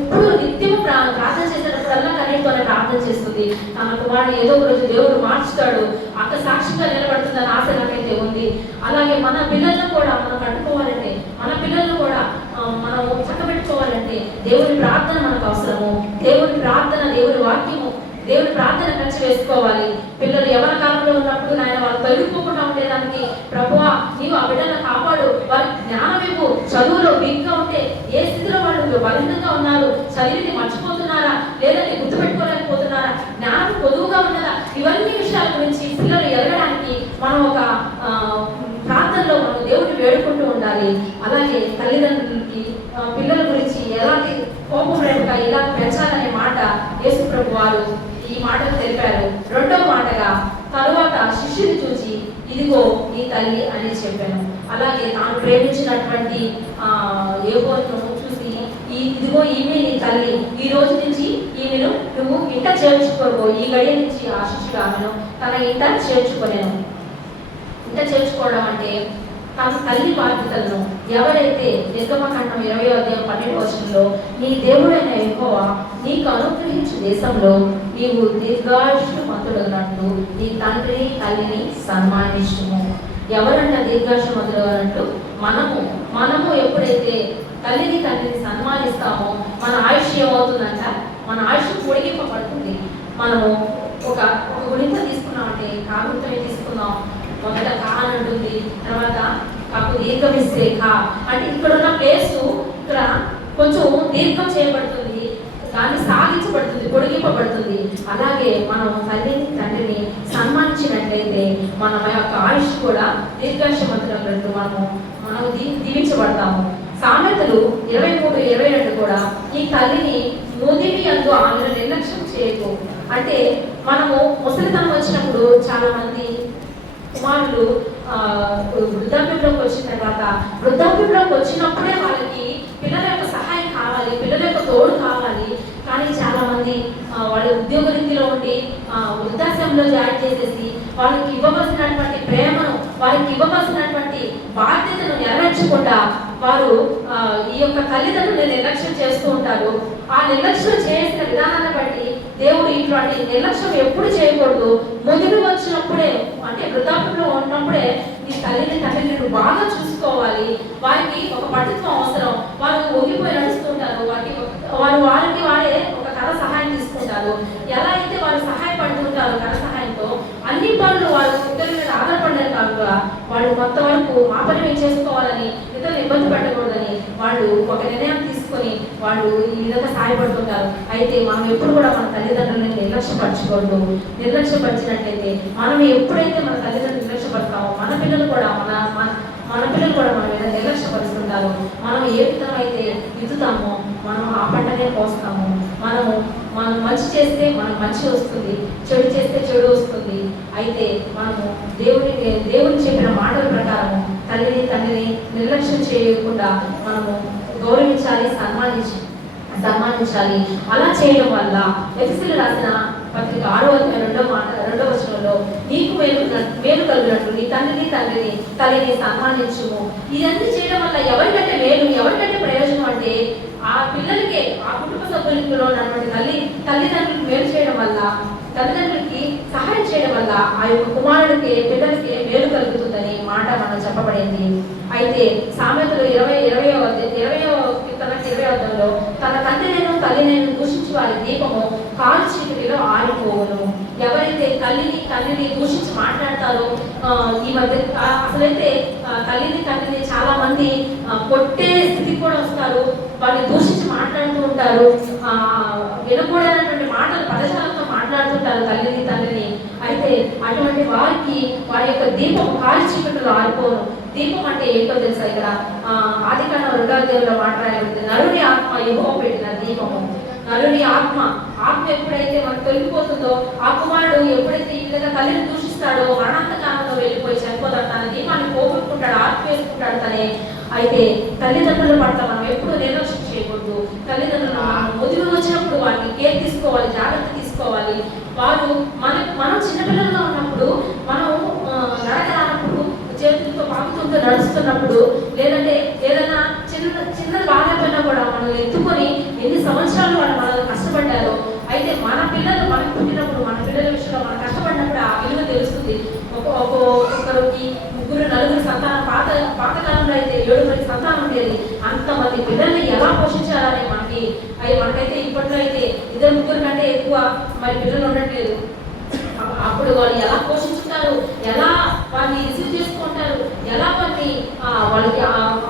ఎప్పుడు నిత్యము ప్రార్థన చేసేటప్పుడల్లా కన్నీటితోనే ప్రార్థన చేస్తుంది. తన కుమారుడు ఏదో ఒక రోజు దేవుడు మార్చుతాడు, అక్కడ సాక్షిగా నిలబడుతుందని ఆశ నాకైతే ఉంది. అలాగే మన పిల్లలను కూడా మనం కట్టుకోవాలంటే, మన పిల్లలను కూడా మనం చక్కబెట్టుకోవాలంటే దేవుని ప్రార్థన మనకు అవసరము. దేవుని ప్రార్థన, దేవుని వాక్యము, దేవుని ప్రార్థన ఖర్చు వేసుకోవాలి. పిల్లలు యవన కాలంలో ఉన్నప్పుడు నాయన వాళ్ళు తొలగిపోకుండా ఉండేదానికి ప్రభువా నీవు ఆ బిడ్డలను కాపాడు, వారికి జ్ఞానం ఇవ్వు. చదువులో వీక్గా ఉంటే ఏ స్థితిలో వాళ్ళు బలహీనంగా ఉన్నారు, చదివిని మర్చిపోతున్నారా లేదంటే గుర్తుపెట్టుకోలేకపోతున్నారా, జ్ఞానం పొదువుగా ఉన్నదా, ఇవన్నీ విషయాల గురించి పిల్లలు ఎదగడానికి మనం ఒక ప్రార్థనలో మనం దేవుడిని వేడుకుంటూ ఉండాలి. అలాగే తల్లిదండ్రులకి పిల్లల గురించి ఎలాంటి కోపం లేక ఇలా పెంచాలనే మాట యేసు ప్రభు వారు ఈ మాటలు తెలిపారు. రెండవ మాటగా తరువాత శిష్యుని చూసి ఇదిగో నీ తల్లి అని చెప్పాను. అలాగే తాను ప్రేమించినటువంటి యోబును చూసి ఇదిగో ఈమె నీ తల్లి, ఈ రోజు నుంచి ఈమెను నువ్వు ఇంట చేర్చుకోరు, ఈ గడియ నుంచి ఆ శిష్యుడు ఆమెను తన ఇంట చేర్చుకోలేను. ఇంట చేర్చుకోవడం అంటే తన తల్లి బాధ్యతలను ఎవరైతే నిర్గమకాండం 20వ అధ్యాయం 12వ వచనంలో నీ దేవుడైన యెహోవా నీకు అనుగ్రహించు దేశంలో నీవు దీర్ఘాయుష్మంతుడన్నట్లు నీ తండ్రిని తల్లిని సన్మానించుము. ఎవరంట దీర్ఘాయుష్మంతుడు అన్నట్టు? మనము ఎప్పుడైతే తల్లిని సన్మానిస్తామో మన ఆయుష్ ఏమవుతుందంట? మన ఆయుష్ పొడిగింపబడుతుంది. మనము ఒక గుణిత తీసుకున్నామంటే కాగుణితమే తీసుకున్నాం. మొదట కా అని ఉంటుంది, తర్వాత కాకు దీర్ఘం ఇస్తే కా అంటే ఇక్కడ ఉన్న ప్లేసు ఇక్కడ కొంచెం దీర్ఘం చేయబడుతుంది, దాన్ని సాగించబడుతుంది, పొడిగింపబడుతుంది. అలాగే మనం తల్లిని తండ్రిని సన్మానించినట్లయితే మన యొక్క ఆయుష్ కూడా దీర్ఘాయుష్యవంతులైనట్టు మనం దీవించబడతాము. సామెతలు 23:22 కూడా ఈ తల్లిని ముదిమి అందు ఆమెను నిర్లక్ష్యం చేయకు. అంటే మనము ముసలితనం వచ్చినప్పుడు చాలా మంది కుమారులు వృద్ధాప్యంలోకి వచ్చిన తర్వాత వృద్ధాప్యంలోకి వచ్చినప్పుడే వాళ్ళకి పిల్లల యొక్క సహాయం కావాలి, పిల్లల యొక్క తోడు కావాలి. కానీ చాలా మంది వాళ్ళ ఉద్యోగ రీతిలో ఉండి వృద్ధాశ్రమంలో జాయిన్ చేసేసి వాళ్ళకి ఇవ్వవలసినటువంటి ప్రేమను, వారికి ఇవ్వవలసినటువంటి బాధ్యతను నెరవేర్చకుండా వారు ఈ యొక్క తల్లిదండ్రులను నిర్లక్ష్యం చేస్తూ ఉంటారు. ఆ నిర్లక్ష్యం చేసిన విధానాన్ని బట్టి దేవుడు ఇటువంటి నిర్లక్ష్యం ఎప్పుడు చేయకూడదు. ముదిమి వచ్చినప్పుడే అంటే వృద్ధాప్యంలో ఉన్నప్పుడే ఈ తల్లిని తండ్రిని బాగా చూసుకోవాలి. వారికి ఒక పట్టుత్వం అవసరం. వారు ఒగిపోయి నడుస్తుంటారు, వారికి వారే ఒక కర సహాయం తీసుకుంటారు. ఎలా అయితే వారు సహాయపడుతుంటారు కర సహాయంతో అన్ని పనులు వారు ఇతరుల మీద ఆధారపడలేదు కాక వాళ్ళు కొంత వరకు మా పని మేము చేసుకోవాలని, ఇతరులు ఇబ్బంది పెట్టకూడదని వాళ్ళు ఒక నిర్ణయం తీసుకొని వాళ్ళు ఈ విధంగా సహాయపడుతుంటారు. అయితే మనం ఎప్పుడు కూడా మన తల్లిదండ్రులను నిర్లక్ష్యపరచకూడదు. నిర్లక్ష్యపరిచినట్లయితే మనం ఎప్పుడైతే మన తల్లిదండ్రులు నిర్లక్ష్యపడతామో మన పిల్లలు కూడా మన మీద నిర్లక్ష్యపరుస్తుంటారు. మనం ఏ విధంగా అయితే విత్తుతామో మనం ఆ పంటనే కోస్తాము. మనం మంచి చేస్తే మనకు మంచి వస్తుంది, చెడు చేస్తే చెడు వస్తుంది. అయితే మనము దేవుని చెప్పిన మాటల ప్రకారము తల్లిని తండ్రిని నిర్లక్ష్యం చేయకుండా మనము గౌరవించాలి, సన్మానించాలి. అలా చేయడం వల్ల ఎఫెసీయులకు రాసిన పత్రిక 6:2 వచనంలో నీకు మేలు కలిగినట్లు నీ తల్లిని సన్మానించుము. ఇదన్నీ చేయడం వల్ల ఎవరికంటే మేలు, ఎవరికంటే ప్రయోజనం అంటే ఆ పిల్లలకి, ఆ కుటుంబ సభ్యులలో ఉన్నటువంటి తల్లిదండ్రులకు మేలు చేయడం వల్ల, తల్లిదండ్రులకి సహాయం చేయడం వల్ల ఆ యొక్క కుమారుడికి పిల్లలకి మేలు కలుగుతుందని మాట మనం చెప్పబడింది. అయితే సామెతలు 20:20 తన తండ్రినేను తల్లినేను దూషించి వారి దీపము కారు చీకటిలో ఆరిపోవును. ఎవరైతే తల్లిని తండ్రిని దూషించి మాట్లాడతారో ఈ మధ్య అసలైతే తల్లిని తండ్రిని చాలా మంది కొట్టే స్థితికి కూడా వస్తారు. వాళ్ళని దూషించి మాట్లాడుతూ ఉంటారు, వినకూడనటువంటి మాటలు పదజాలంతో మాట్లాడుతుంటారు తల్లిని తండ్రిని. అయితే అటువంటి వారి యొక్క దీపం కారు చీకటిలో ఆరిపోను. దీపం అంటే ఏంటో తెలుసా? ఇక్కడ ఆదికాండం 2వ మాట్లాడబడింది. నరుని ఆత్మ యెహోవా పెట్టిన దీపము. నరుని ఆత్మ ఎప్పుడైతే మనకు తొలగిపోతుందో, ఆ కుమారుడు ఎప్పుడైతే ఈ విధంగా తల్లిని దూషిస్తాడో మరణాంతకాలంలో వెళ్ళిపోయి చనిపోతాడు, తన దీపాన్ని పోగొట్టుకుంటాడు, ఆత్మ వేసుకుంటాడు తనే. అయితే తల్లిదండ్రుల పట్ల మనం ఎప్పుడు నిర్లక్ష్యం చేయకూడదు. తల్లిదండ్రులు ముదిమి వచ్చినప్పుడు వారిని కేర్ తీసుకోవాలి, జాగ్రత్త తీసుకోవాలి. వారు మనం చిన్నపిల్లలుగా ఉన్నప్పుడు మనం నడకరానప్పుడు చేతులతో పాకుతుంటూ నడుస్తున్నప్పుడు, లేదంటే ఏదైనా చిన్న బాధపడినా కూడా మనం ఎత్తుకొని ఎన్ని సంవత్సరాలు వాళ్ళు మనల్ని కష్టపడ్డారో. అయితే మన పిల్లలు మనకు పుట్టినప్పుడు మన పిల్లల విషయంలో మనం కష్టపడినప్పుడు ఆ విలువ తెలుస్తుంది. ఒక్కొక్కరికి 3-4 సంతానం, పాతకాలంలో అయితే 7 సంతానం ఉండేది. అంతమంది పిల్లల్ని ఎలా పోషించాలని మనకైతే ఇప్పట్లో అయితే 2-3 కంటే ఎక్కువ మరి పిల్లలు ఉండట్లేదు. అప్పుడు వాళ్ళు ఎలా పోషించుంటారు, ఎలా వాళ్ళని రిసీవ్ చేసుకుంటారు, ఎలా వాళ్ళకి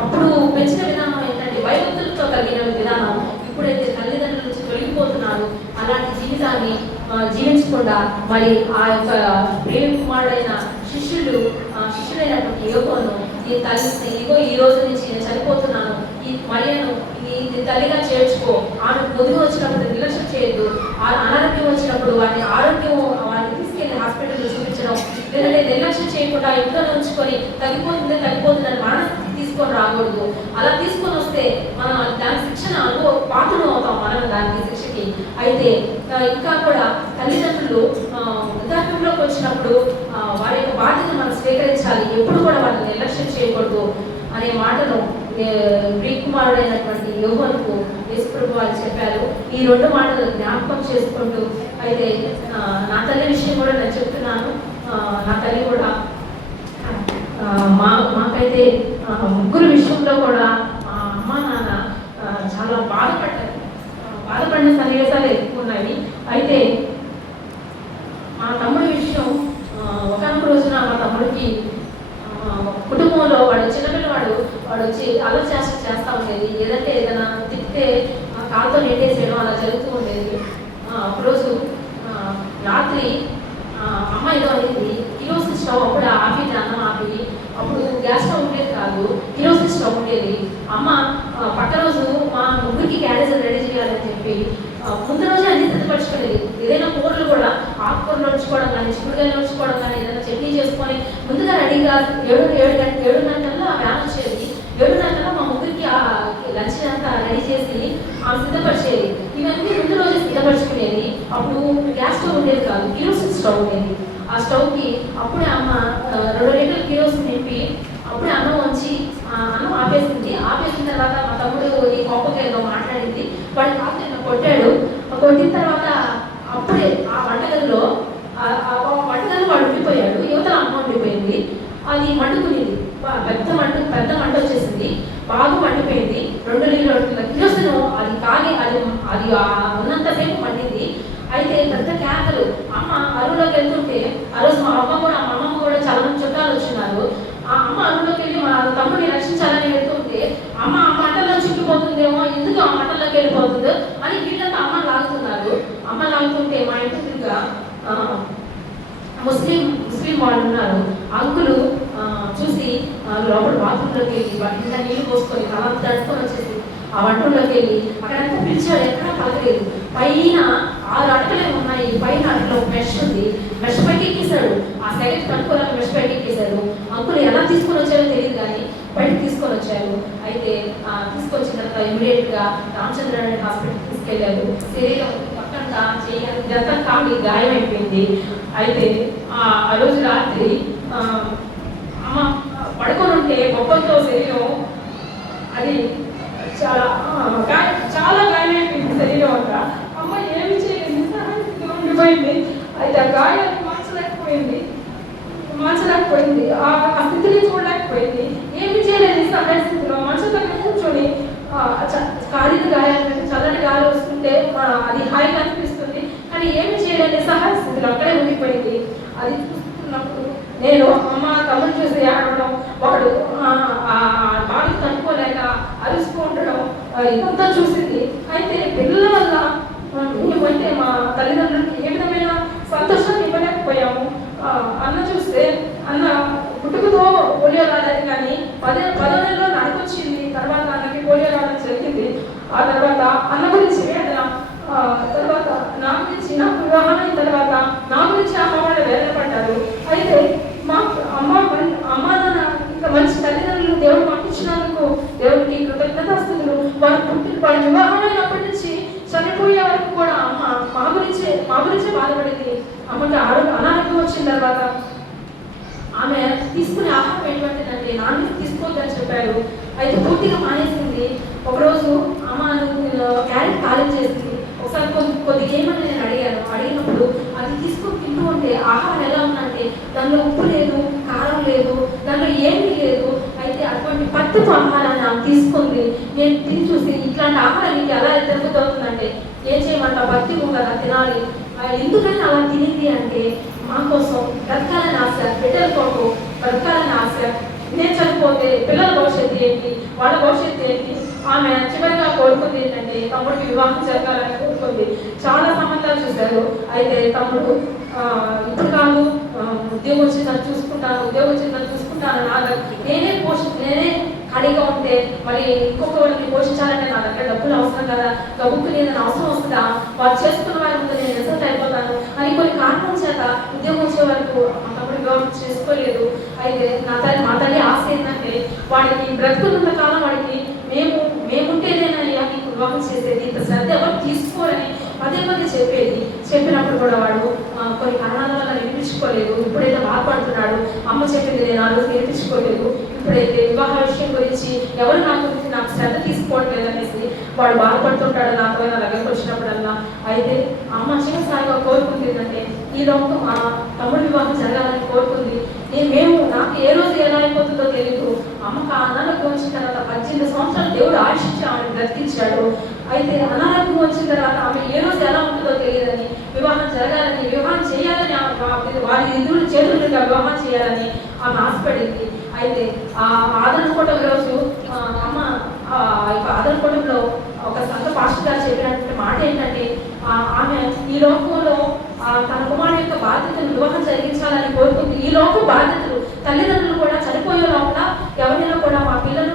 అప్పుడు పెంచిన విధానం ఏంటంటే భయభక్తులతో కలిగిన విధానం. ఇప్పుడైతే తల్లిదండ్రుల నుంచి తొలగిపోతున్నారు. అలాంటి జీవితాన్ని జీవించకుండా మరి ఆ యొక్క ప్రేమ కుమారుడైన శిష్యుడైనటువంటి యోగోను ఈ రోజు నుంచి నేను చనిపోతున్నాను, ఈ మరియను నీ తల్లిగా చేర్చుకో, ఆమె ముదిమి వచ్చినప్పుడు నిర్లక్ష్యం చేయొద్దు, అనారోగ్యం వచ్చినప్పుడు వారిని తీసుకెళ్లి హాస్పిటల్లో చూపించడం, లేదంటే నిర్లక్ష్యం చేయకుండా ఇంట్లో ఉంచుకొని తగ్గిపోతుందని మానసిక తీసుకొని రాకూడదు. అలా తీసుకొని వస్తే మనం దాని శిక్షణ పాత్రలు అవుతాం మనం దానికి శిక్షకి. అయితే ఇంకా కూడా తల్లిదండ్రులు వృద్ధాప్యంలోకి వచ్చినప్పుడు వారి యొక్క బాధ్యత మనం స్వీకరించాలి. ఎప్పుడు కూడా వాళ్ళని నిర్లక్ష్యం చేయకూడదు అనే మాటను కుమారుడైనటువంటి యోహోనుకు యేసుప్రభు వారు చెప్పారు. ఈ 2 మాటలు జ్ఞాపకం చేసుకుంటూ అయితే నా తల్లి విషయం కూడా నేను చెప్తున్నాను. నా తల్లి కూడా మాకైతే 3 విషయంలో కూడా మా అమ్మ నాన్న చాలా బాధపడిన సన్నివేశాలు ఎక్కువ అయితే మా తమ్ముడి విషయం ఒకనొక రోజున మా తమ్ముడికి కుటుంబంలో వాడు చిన్నపిల్లవాడు వాడు వచ్చి అల్లరి చేస్తూ ఉండేది. ఏదంటే ఏదైనా తిప్పితే కాలుతో నెట్టేసేయడం అలా జరుగుతూ ఉండేది. ఒకరోజు రాత్రి అమ్మ ఏదో అయింది, కిరోసిన్ స్టవ్ అప్పుడు ఆపి అన్నం ఆపి, అప్పుడు గ్యాస్ స్టవ్ ఉండేది కాదు, కిరోసిన్ స్టవ్ ఉండేది. అమ్మ పక్క రోజు మా ముగ్గురికి క్యారేజ్ రెడీ చేయాలని చెప్పి ముందు రోజే అన్ని సిద్ధపరచుకునేది. ఏదైనా కూరలు కూడా ఆకుకూరలు ఉంచుకోవడం కానీ, చిక్కుడుకాయలు ఉంచుకోవడం కానీ, ఏదైనా చట్నీ చేసుకొని ముందుగా రెడీగా 7 గంటల్లో వ్యాన్ వచ్చేది. 7 గంటల్లో మా ముగ్గురికి లంచ్ అంతా రెడీ చేసి సిద్ధపరిచేది. ఇవన్నీ ముందు రోజే సిద్ధపరచుకునేది. అప్పుడు గ్యాస్ స్టవ్ ఉండేది కాదు, కిరోసిన్ స్టవ్ ఉండేది. ఆ స్టవ్కి అప్పుడే అమ్మ 2 లీటర్ల కిరోసిన్ నింపి అప్పుడే అన్నం వచ్చి అన్నం ఆపేసింది. ఆపేసిన తర్వాత మా తమ్ముడు ఈ కోపంగా ఏదో మాట్లాడింది, వాడి కాస్త కొట్టాడు. కొట్టిన తర్వాత అప్పుడే ఆ వంటగదిలో వాడు ఉండిపోయాడు, యువతల అమ్మ ఉండిపోయింది. అది మండుకునేది, పెద్ద మంట వచ్చేసింది, బాగా మండిపోయింది. 2 లీటర్ల కిరోసిన్ అది కాగి అది ఉన్నంతసేపు మండింది. అయితే పెద్ద కేకలు, అమ్మ అరువులోకి వెళ్తుంటే ఆ రోజు మా అమ్మమ్మ కూడా చాలా మంది చుట్టాలు వచ్చినారు. ఆ అమ్మ అరువులోకి వెళ్ళి మా తమ్ముడిని రక్షించాలని వెళ్తుంటే అమ్మ ఆ మంటల్లో చుట్టుపోతుందేమో, ఎందుకు ఆ మంటల్లోకి వెళ్ళిపోతుందో అని వీళ్ళంతా అమ్మ లాగుతున్నారు. అమ్మ లాగుతుంటే మా ఇంటి తిరిగా ముస్లిం వాళ్ళు ఉన్నారు. అంకులు చూసి లోపల బాత్రూంలోకి వెళ్ళి వాటిని నీళ్ళు పోసుకొని తల తడుచుకొని వచ్చేసి ఆ వంటల్లోకి వెళ్ళి అక్కడంతా పిలిచాడు, ఎక్కడా పలకలేదు. పైన 6 అటకలే ఉన్నాయి, పైన అటకలో మెష్ ఉంది, మెష్ పైకి ఎక్కేశాడు. ఆ సెకండ్ కనుక్కోవాలని మెష్ పైకి ఎక్కేశారు. అంకులు ఎలా తీసుకొని వచ్చారో తెలియదు కానీ బయటకు తీసుకొని వచ్చారు. అయితే తీసుకొచ్చిన తర్వాత ఇమీడియట్గా రామచంద్రారెడ్డి హాస్పిటల్కి తీసుకెళ్లారు. శరీరం పక్కంతా చేయాలి, ఇదంతా కాలి గాయమైపోయింది. అయితే ఆ రోజు రాత్రి అమ్మ పడుకొని ఉంటే బొప్పంతో శరీరం అది చాలా గాయమైపోయింది శరీరం అంతా. అమ్మ ఏమి చేయలేదు, ఉండిపోయింది. అయితే ఆ గాయాన్ని మార్చలేకపోయింది, ఆ స్థితిని చూడలేకపోయింది. ఏమి చేయలేదు సహాయ స్థితిలో మంచం దగ్గర కూర్చొని కాలిన గాయాలు చల్లని గాలి వస్తుంటే అది హాయిగా అనిపిస్తుంది, కానీ ఏమి చేయలేని సహాయ స్థితిలో అక్కడే ఉండిపోయింది. అది చూస్తున్నప్పుడు నేను అమ్మ తమ్ముడు చూసి ఆడడం, ఒకడు బాగా తట్టుకోలేక అరుస్తూ ఉండడం ఇదంతా చూసింది. అయితే పిల్లల వల్ల మేమంటే మా తల్లిదండ్రులకి ఏ విధమైన సంతోషాన్ని ఇవ్వలేకపోయాము. అన్న చూస్తే అన్న పుట్టుకతో పోలియో రాలేదు, కానీ 10వ నెలలో నడకొచ్చింది. తర్వాత అన్నకి పోలియో రావడం జరిగింది. ఆ తర్వాత అన్న గురించి వేదన, తర్వాత నా గురించి నాకు వివాహం అయిన తర్వాత నా గురించి అమ్మ వాళ్ళు వేదన పడ్డారు. అయితే మా అమ్మ నాన్న ఇంకా మంచి తల్లిదండ్రులు దేవుడు మాకు ఇచ్చినందుకు దేవుడికి కృతజ్ఞతాస్తుతులు. వారి వివాహం అయినప్పటి నుంచి చనిపోయే వరకు కూడా అమ్మ మా గురించే బాధపడింది. అమ్మకి అనారోగ్యం వచ్చిన తర్వాత ఆమె తీసుకునే ఆహారం ఎటువంటిదంటే నాన్న తీసుకోవద్దని చెప్పారు. అయితే పూర్తిగా మానేసింది. ఒకరోజు అమ్మ క్యారెట్ ఖాళీ చేసింది. ఒకసారి కొద్దిగా ఏమని నేను అడిగినప్పుడు అది తీసుకొని తింటూ ఉంటే ఆహారం ఎలా ఉందంటే దానిలో ఉప్పు లేదు, కారం లేదు, దానిలో ఏమీ లేదు. అయితే అటువంటి పత్తిపు ఆహారాన్ని ఆమె తీసుకుంది. నేను తిని చూసి ఇట్లాంటి ఆహారం నీకు ఎలా దొరుకుతుందంటే ఏం చేయమంటావు, పత్తిపు కదా తినాలి. ఎందుకని అలా తినింది అంటే మా కోసం బ్రతకాలని ఆశ, బిడ్డల కొరకు బ్రతకాలని ఆశ. నేను చనిపోతే పిల్లల భవిష్యత్తు ఏంటి, వాళ్ళ భవిష్యత్తు ఏంటి. ఆమె చివరిగా కోరుకుంది ఏంటంటే తమ్ముడికి వివాహం జరగాలని కోరుకుంది. చాలా సంబంధాలు చూశారు. అయితే తమ్ముడు ఇప్పుడు కాదు, ఉద్యోగం వచ్చిందని చూసుకుంటాను నేనే ఖాళీగా ఉంటే మరి ఇంకొక వాళ్ళని పోషించాలంటే నా దగ్గర డబ్బులు అవసరం కదా, డబ్బుకు నేను అవసరం వస్తుందా, వాళ్ళు చేసుకున్న వారి ముందు నేను రిజల్ట్ అయిపోతాను అని కొన్ని కారణాల చేత ఉద్యోగం వచ్చే వరకు మా తమ్ముడు వివాహం చేసుకోలేదు. అయితే మా తల్లి ఆశ ఏంటంటే వాడికి బ్రతుకున్నంత కాలం వాడికి మేముంటేనేనయ్యా నీకు వివాహం చేసేది, ఇంత శ్రద్ధ ఎవరు తీసుకోరని పదే చెప్పేది. చెప్పినప్పుడు కూడా వాడు కొన్ని కారణాల వల్ల వినిపించుకోలేదు. ఇప్పుడైతే బాధపడుతున్నాడు, అమ్మ చెప్పింది నేను ఆ రోజు వినిపించుకోలేదు. ఇప్పుడైతే వివాహ విషయం గురించి ఎవరు నాకు శ్రద్ధ తీసుకోవట్లేదు అనేసి వాడు బాధపడుతుంటాడు నాతో నా దగ్గరకు వచ్చినప్పుడల్లా. అయితే అమ్మ చిన్నసారిగా కోరుకుంది ఏంటంటే ఈ లోపు మా తమ్ముడు వివాహం జరగాలని కోరుకుంది. నాకు ఏ రోజు ఎలా అయిపోతుందో తెలియదు. అమ్మకు అనారోగ్యం వచ్చిన తర్వాత 18 సంవత్సరాలు దేవుడు ఆశించి ఆమెను బ్రతికించాడు. అయితే అనారోగ్యం వచ్చిన తర్వాత ఆమె ఏ రోజు ఎలా ఉంటుందో తెలియదని వివాహం జరగాలని, వివాహం చేయాలని, వారి ఎదురు చేతులుగా వివాహం చేయాలని ఆమె ఆశపడింది. అయితే ఆ ఆదరణ కుటుంబం రోజు అమ్మ ఆదరణ కుటుంబంలో ఒక సంఘ పాస్టర్ గారు చెప్పినటువంటి మాట ఏంటంటే, ఆమె ఈ లోకంలో తన కుమారుడు యొక్క బాధ్యతను వివాహం జరిగించాలని కోరుకుంది. ఈ లోక బాధ్యతలు తల్లిదండ్రులు కూడా చనిపోయే లోపల ఎవరైనా కూడా మా పిల్లలు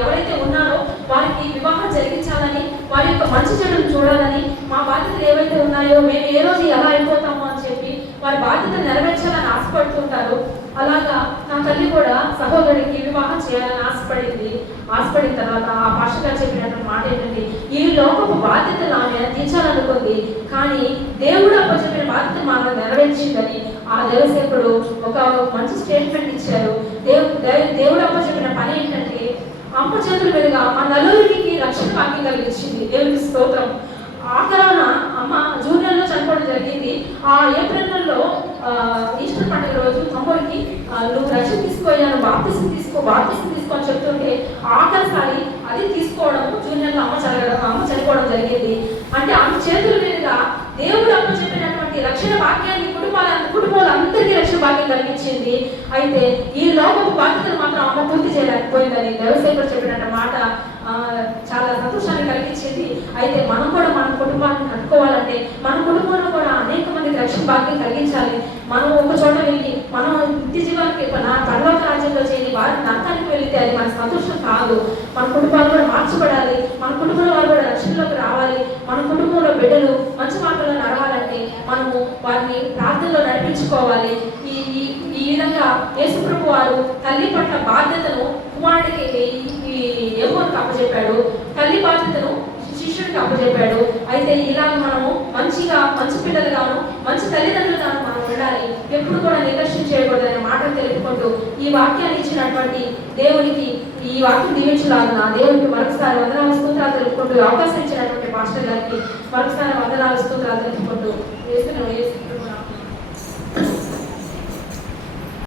ఎవరైతే ఉన్నారో వారికి వివాహం జరిగించాలని, వారి యొక్క మంచి చెడులు చూడాలని, మా బాధ్యతలు ఏవైతే ఉన్నాయో మేము ఏ రోజు ఎలా అయిపోతామో అని చెప్పి వారి బాధ్యతలు నెరవేర్చాలని ఆశపడుతుంటారు. అలాగా నా తల్లి కూడా సహోదరుడికి వివాహం చేయాలని ఆశపడిన తర్వాత ఆ పాస్టర్ గారు చెప్పినటువంటి మాట ఏంటంటే, ఈ లోకపు బాధ్యతలు ఆమె తీర్చాలనుకుంది, కానీ దేవుడు అప్పచెప్పిన బాధ్యత మనం నెరవేర్చిందని ఆ దేవసేవకుడు ఒక మంచి స్టేట్మెంట్ ఇచ్చారు. దేవుడు అప్పచెప్పిన పని ఏంటంటే, అమ్మ చేతుల మీదుగా మా నలుగురికి రక్షణ భాగ్యం కలిగించింది. దేవునికి స్తోత్రం. ఆ కరోనా అమ్మ జూన్ నెలలో చనిపోవడం జరిగింది. ఆ ఏప్రిల్ నెలలో ఈస్టర్ పండుగ రోజు తమ్ముడికి నువ్వు రక్షణ తీసుకోయాను, బాప్తిసం తీసుకో అని చెప్తుంటే ఆఖరిసారి అది తీసుకోవడం జూన్ నెలలో అమ్మ చనిపోవడం జరిగింది. అంటే ఆమె చేతుల మీదుగా దేవుడు అమ్మ చెప్పినటువంటి రక్షణ భాగ్యాన్ని కుటుంబాలందరికీ రక్షణ భాగ్యం కలిగించింది. అయితే ఈ లోకపు బాధ్యతలు మాత్రం అమ్మ పూర్తి చేయలేకపోయిందని దేవసేవకుడు చెప్పినట్టు మాట చాలా సంతోషాన్ని కలిగించింది. అయితే మనం కూడా మన కుటుంబాన్ని కట్టుకోవాలంటే మన కుటుంబంలో కూడా అనేక మందికి రక్షణ భాగ్యం కలిగించాలి. మనం ఒక చోట వెళ్ళి మనం నిత్య జీవానికి పరలోక రాజ్యంలో చేరి వారి నరకానికి వెళితే అది మన సంతోషం కాదు. మన కుటుంబాలు కూడా మార్చబడాలి, మన కుటుంబంలో వారు కూడా రక్షణలోకి రావాలి. మన కుటుంబంలో బిడ్డలు మంచి మార్గంలో నడవాలంటే మనము వారిని ప్రార్థనలో నడిపించుకోవాలి. ఈ విధంగా యేసుప్రభు వారు తల్లి పట్ల బాధ్యతను కుమారుడికి యెహోవాకు అప్పచెప్పాడు, తల్లి బాధ్యతను శిష్యుడికి అప్పచెప్పాడు. అయితే ఇలాగ మనము మంచి పిల్లలుగాను మంచి తల్లిదండ్రులుగాను మనం ఉండాలి. ఎప్పుడు కూడా నిర్లక్ష్యం చేయకూడదనే మాటను తెలుపుకుంటూ ఈ వాక్యాన్ని ఇచ్చినటువంటి దేవునికి ఈ వాక్యం దీవించలాగా దేవునికి మరొకసారి వందనాలు స్తోత్రాలు తెలుపుకుంటూ అవకాశం ఇచ్చినటువంటి పాస్టర్ గారికి మరొకసారి వందనాలు స్తోత్రాలు తెలుపుకుంటూ